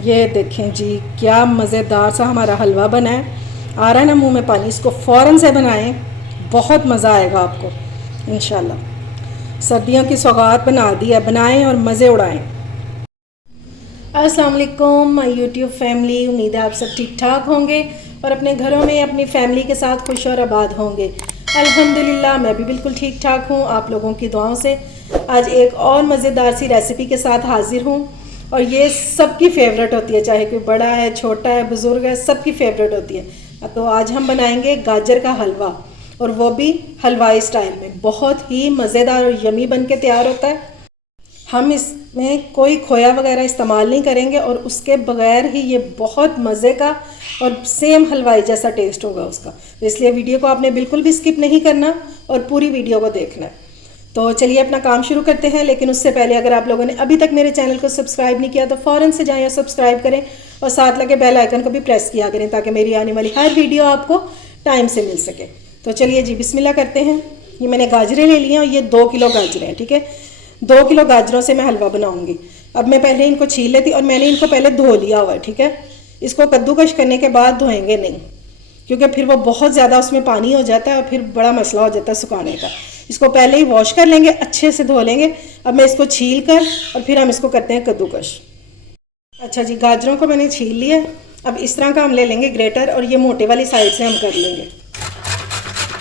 ये देखें जी, क्या मज़ेदार सा हमारा हलवा बना है। आ रहा है ना मुंह में पानी। इसको फ़ौरन से बनाएं, बहुत मज़ा आएगा आपको इंशाल्लाह। सर्दियों की सौगात बना दी है, बनाएं और मज़े उड़ाएं। अस्सलाम वालेकुम माय यूट्यूब फैमिली, उम्मीद है आप सब ठीक ठाक होंगे और अपने घरों में अपनी फैमिली के साथ खुश और आबाद होंगे। अल्हम्दुलिल्लाह मैं भी बिल्कुल ठीक ठाक हूँ, आप लोगों की दुआओं से। आज एक और मज़ेदार सी रेसिपी के साथ हाजिर हूँ और ये सबकी फेवरेट होती है, चाहे कोई बड़ा है, छोटा है, बुज़ुर्ग है, सबकी फेवरेट होती है। तो आज हम बनाएंगे गाजर का हलवा, और वो भी हलवाई स्टाइल में। बहुत ही मज़ेदार और यमी बन के तैयार होता है। हम इसमें कोई खोया वगैरह इस्तेमाल नहीं करेंगे और उसके बगैर ही ये बहुत मज़े का और सेम हलवाई जैसा टेस्ट होगा उसका। तो इसलिए वीडियो को आपने बिल्कुल भी स्किप नहीं करना और पूरी वीडियो को देखना है। तो चलिए अपना काम शुरू करते हैं, लेकिन उससे पहले अगर आप लोगों ने अभी तक मेरे चैनल को सब्सक्राइब नहीं किया तो फ़ौरन से जाएं और सब्सक्राइब करें और साथ लगे बेल आइकन को भी प्रेस किया करें ताकि मेरी आने वाली हर वीडियो आपको टाइम से मिल सके। तो चलिए जी बिस्मिल्लाह करते हैं। ये मैंने गाजरें ले ली हैं और ये 2 किलो गाजरें हैं, ठीक है। 2 किलो गाजरों से मैं हलवा बनाऊंगी। अब मैं पहले इनको छील लेती और मैंने इनको पहले धो लिया हुआ है, ठीक है। इसको कद्दूकश करने के बाद धोएंगे नहीं, क्योंकि फिर वो बहुत ज़्यादा उसमें पानी हो जाता है और फिर बड़ा मसला हो जाता है सुखाने का। इसको पहले ही वॉश कर लेंगे, अच्छे से धो लेंगे। अब मैं इसको छील कर और फिर हम इसको करते हैं कद्दूकश। अच्छा जी, गाजरों को मैंने छील लिया। अब इस तरह का हम ले लेंगे ग्रेटर और ये मोटे वाली साइड से हम कर लेंगे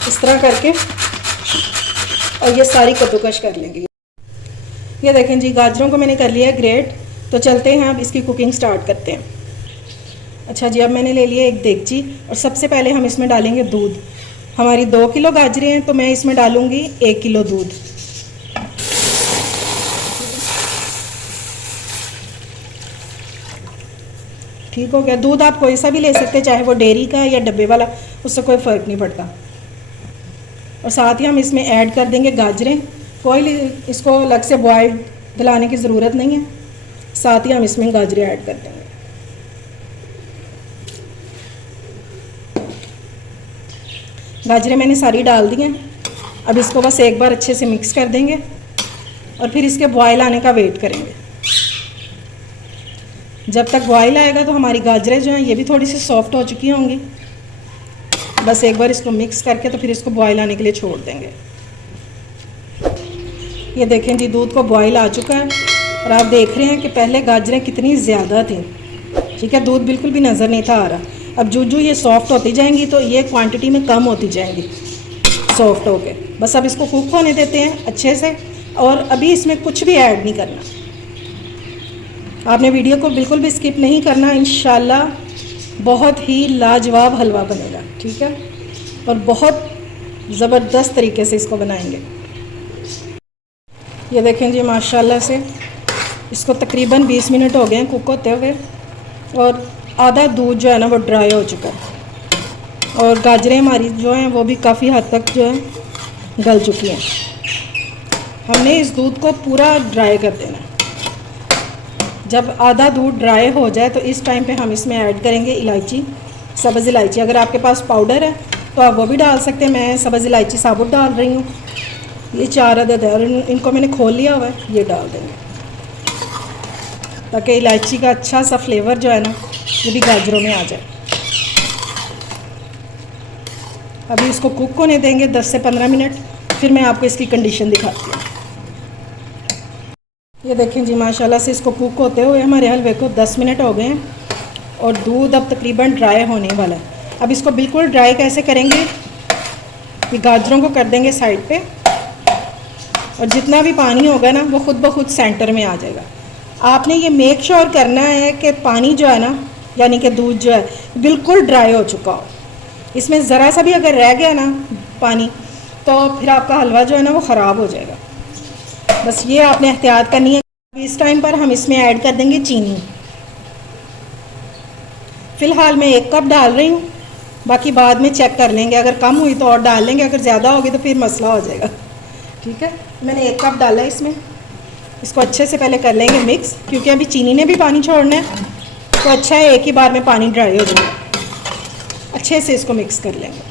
इस तरह करके, और ये सारी कद्दूकश कर लेंगे। ये देखें जी, गाजरों को मैंने कर लिया है ग्रेट। तो चलते हैं अब इसकी कुकिंग स्टार्ट करते हैं। अच्छा जी, अब मैंने ले लिया एक देगची और सबसे पहले हम इसमें डालेंगे दूध। हमारी 2 किलो गाजरें हैं तो मैं इसमें डालूँगी 1 किलो दूध। ठीक हो गया। दूध आप कोई सा भी ले सकते हैं, चाहे वो डेयरी का या डब्बे वाला, उससे कोई फ़र्क नहीं पड़ता। और साथ ही हम इसमें ऐड कर देंगे गाजरें। कोई इसको अलग से बॉयल दिलाने की ज़रूरत नहीं है, साथ ही हम इसमें गाजरें ऐड कर देंगे। गाजरें मैंने सारी डाल दी हैं। अब इसको बस एक बार अच्छे से मिक्स कर देंगे और फिर इसके बॉयल आने का वेट करेंगे। जब तक बॉयल आएगा तो हमारी गाजरें जो हैं ये भी थोड़ी सी सॉफ्ट हो चुकी होंगी। बस एक बार इसको मिक्स करके तो फिर इसको बॉयल आने के लिए छोड़ देंगे। ये देखें जी, दूध को बॉयल आ चुका है और आप देख रहे हैं कि पहले गाजरें कितनी ज़्यादा थी, ठीक है। दूध बिल्कुल भी नज़र नहीं था आ रहा। अब जो ये सॉफ्ट होती जाएंगी तो ये क्वांटिटी में कम होती जाएंगी सॉफ्ट होके। बस अब इसको कुक होने देते हैं अच्छे से, और अभी इसमें कुछ भी ऐड नहीं करना। आपने वीडियो को बिल्कुल भी स्किप नहीं करना। इंशाल्लाह बहुत ही लाजवाब हलवा बनेगा, ठीक है। और बहुत ज़बरदस्त तरीके से इसको बनाएंगे। ये देखें जी, माशाल्लाह से इसको तकरीबन 20 मिनट हो गए हैं कुक होते हुए, और आधा दूध जो है ना वो ड्राई हो चुका है और गाजरें हमारी जो हैं वो भी काफ़ी हद तक जो है गल चुकी हैं। हमने इस दूध को पूरा ड्राई कर देना है। जब आधा दूध ड्राई हो जाए तो इस टाइम पे हम इसमें ऐड करेंगे इलायची, सब्ज़ इलायची। अगर आपके पास पाउडर है तो आप वो भी डाल सकते हैं। मैं सब्ज़ इलायची साबुत डाल रही हूँ। ये 4 अदद है और इनको मैंने खोल लिया हुआ है। ये डाल देंगे ताकि इलायची का अच्छा सा फ्लेवर जो है ना ये भी गाजरों में आ जाए। अभी इसको कुक होने देंगे 10 से 15 मिनट, फिर मैं आपको इसकी कंडीशन दिखाती हूँ। ये देखें जी, माशाल्लाह से इसको कुक होते हुए हमारे हलवे को 10 मिनट हो गए हैं और दूध अब तकरीबन ड्राई होने वाला है। अब इसको बिल्कुल ड्राई कैसे करेंगे कि गाजरों को कर देंगे साइड पे, और जितना भी पानी होगा ना वो खुद ब खुद सेंटर में आ जाएगा। आपने ये मेक श्योर करना है कि पानी जो है ना, यानी कि दूध जो है बिल्कुल ड्राई हो चुका हो। इसमें ज़रा सा भी अगर रह गया ना पानी तो फिर आपका हलवा जो है ना वो ख़राब हो जाएगा। बस ये आपने एहतियात करनी है। इस टाइम पर हम इसमें ऐड कर देंगे चीनी। फ़िलहाल मैं 1 कप डाल रही हूँ, बाकी बाद में चेक कर लेंगे। अगर कम हुई तो और डाल लेंगे, अगर ज़्यादा होगी तो फिर मसला हो जाएगा, ठीक है। मैंने 1 कप डाला है इसमें। इसको अच्छे से पहले कर लेंगे मिक्स, क्योंकि अभी चीनी ने भी पानी छोड़ना है तो अच्छा है एक ही बार में पानी ड्राई हो जाएगा। अच्छे से इसको मिक्स कर लेंगे।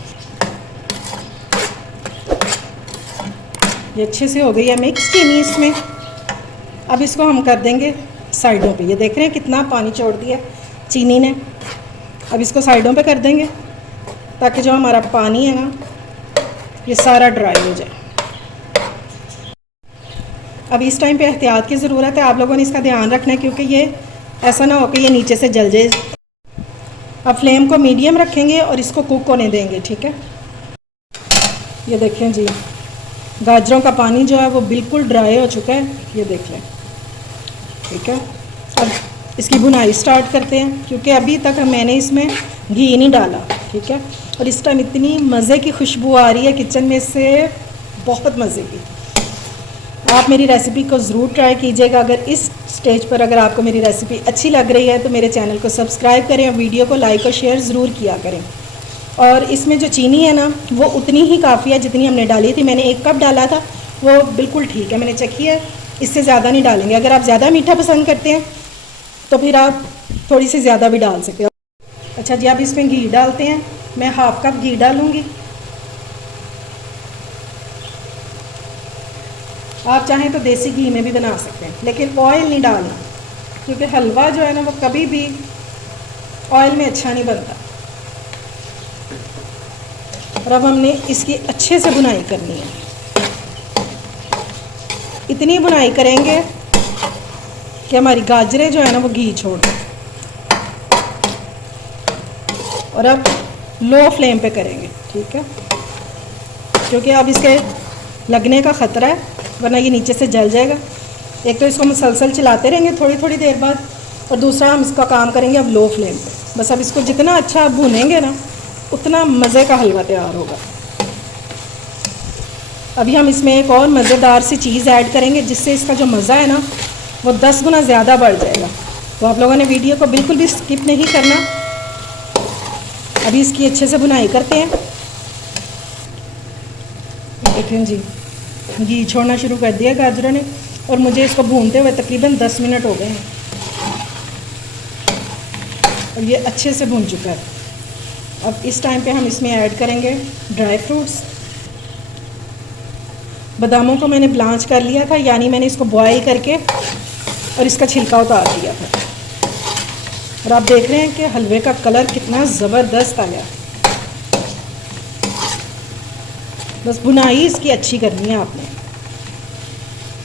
ये अच्छे से हो गई है मिक्स चीनी इसमें। अब इसको हम कर देंगे साइडों पे। ये देख रहे हैं कितना पानी छोड़ दिया चीनी ने। अब इसको साइडों पे कर देंगे ताकि जो हमारा पानी है ना ये सारा ड्राई हो जाए। अब इस टाइम पे एहतियात की ज़रूरत है, आप लोगों ने इसका ध्यान रखना है क्योंकि ये ऐसा ना हो कि ये नीचे से जल जाए। अब फ्लेम को मीडियम रखेंगे और इसको कुक होने देंगे, ठीक है। ये देखें जी, गाजरों का पानी जो है वो बिल्कुल ड्राई हो चुका है, ये देख लें, ठीक है। अब इसकी भुनाई स्टार्ट करते हैं क्योंकि अभी तक मैंने इसमें घी नहीं डाला, ठीक है। और इस टाइम इतनी मज़े की खुशबू आ रही है किचन में से, बहुत मज़े की। आप मेरी रेसिपी को ज़रूर ट्राई कीजिएगा। अगर इस स्टेज पर अगर आपको मेरी रेसिपी अच्छी लग रही है तो मेरे चैनल को सब्सक्राइब करें और वीडियो को लाइक और शेयर ज़रूर किया करें। और इसमें जो चीनी है ना वो उतनी ही काफ़ी है जितनी हमने डाली थी। मैंने 1 कप डाला था, वो बिल्कुल ठीक है, मैंने चखी है, इससे ज़्यादा नहीं डालेंगे। अगर आप ज़्यादा मीठा पसंद करते हैं तो फिर आप थोड़ी सी ज़्यादा भी डाल सकते हो। अच्छा जी, अब इसमें घी डालते हैं। मैं 1/2 कप घी डालूँगी। आप चाहें तो देसी घी में भी बना सकते हैं, लेकिन ऑयल नहीं डालना क्योंकि हलवा जो है ना वो कभी भी ऑयल में अच्छा नहीं बनता। और अब हमने इसकी अच्छे से भुनाई करनी है। इतनी भुनाई करेंगे कि हमारी गाजरें जो है ना वो घी छोड़ दें। और अब लो फ्लेम पे करेंगे, ठीक है, क्योंकि अब इसके लगने का ख़तरा है, वरना ये नीचे से जल जाएगा। एक तो इसको मुसलसल चलाते रहेंगे थोड़ी थोड़ी देर बाद, और दूसरा हम इसका काम करेंगे अब लो फ्लेम पे। बस अब इसको जितना अच्छा आप भूनेंगे ना उतना मज़े का हलवा तैयार होगा। अभी हम इसमें एक और मज़ेदार सी चीज़ ऐड करेंगे जिससे इसका जो मज़ा है ना वो 10 गुना ज़्यादा बढ़ जाएगा। तो आप लोगों ने वीडियो को बिल्कुल भी स्किप नहीं करना। अभी इसकी अच्छे से भुनाई करते हैं। देखें जी, घी छोड़ना शुरू कर दिया गाजरों ने, और मुझे इसको भूनते हुए तकरीबन 10 मिनट हो गए हैं और ये अच्छे से भून चुका है। अब इस टाइम पे हम इसमें ऐड करेंगे ड्राई फ्रूट्स। बादामों को मैंने ब्लांच कर लिया था, यानी मैंने इसको बॉयल करके और इसका छिलका उतार दिया था। और आप देख रहे हैं कि हलवे का कलर कितना ज़बरदस्त आया। बस भुनाई इसकी अच्छी करनी है आपने।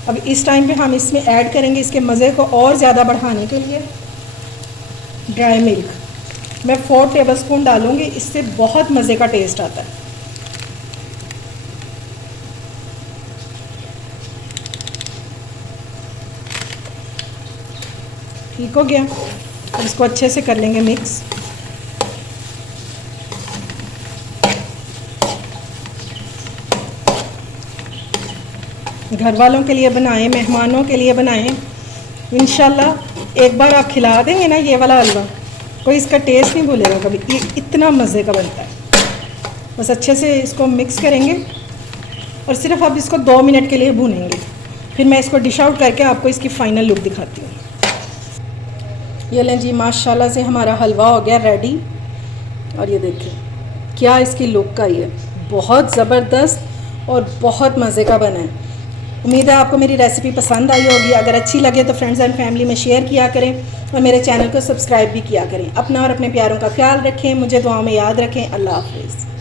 अब इस टाइम पे हम इसमें ऐड करेंगे इसके मज़े को और ज़्यादा बढ़ाने के लिए ड्राई मिल्क। मैं 4 टेबलस्पून डालूँगी, इससे बहुत मज़े का टेस्ट आता है। ठीक हो गया। अब इसको अच्छे से कर लेंगे मिक्स। घर वालों के लिए बनाएं, मेहमानों के लिए बनाएं। इंशाल्लाह एक बार आप खिला देंगे ना ये वाला हलवा, कोई इसका टेस्ट नहीं भूलेगा कभी। ये इतना मज़े का बनता है। बस अच्छे से इसको मिक्स करेंगे और सिर्फ आप इसको 2 मिनट के लिए भूनेंगे। फिर मैं इसको डिश आउट करके आपको इसकी फ़ाइनल लुक दिखाती हूँ। ये लें जी, माशाल्लाह से हमारा हलवा हो गया रेडी। और ये देखिए क्या इसकी लुक आई है, बहुत ज़बरदस्त और बहुत मज़े का बना है। उम्मीद है आपको मेरी रेसिपी पसंद आई होगी। अगर अच्छी लगे तो फ्रेंड्स एंड फैमिली में शेयर किया करें और मेरे चैनल को सब्सक्राइब भी किया करें। अपना और अपने प्यारों का ख्याल रखें, मुझे दुआओं में याद रखें। अल्लाह हाफ़िज़।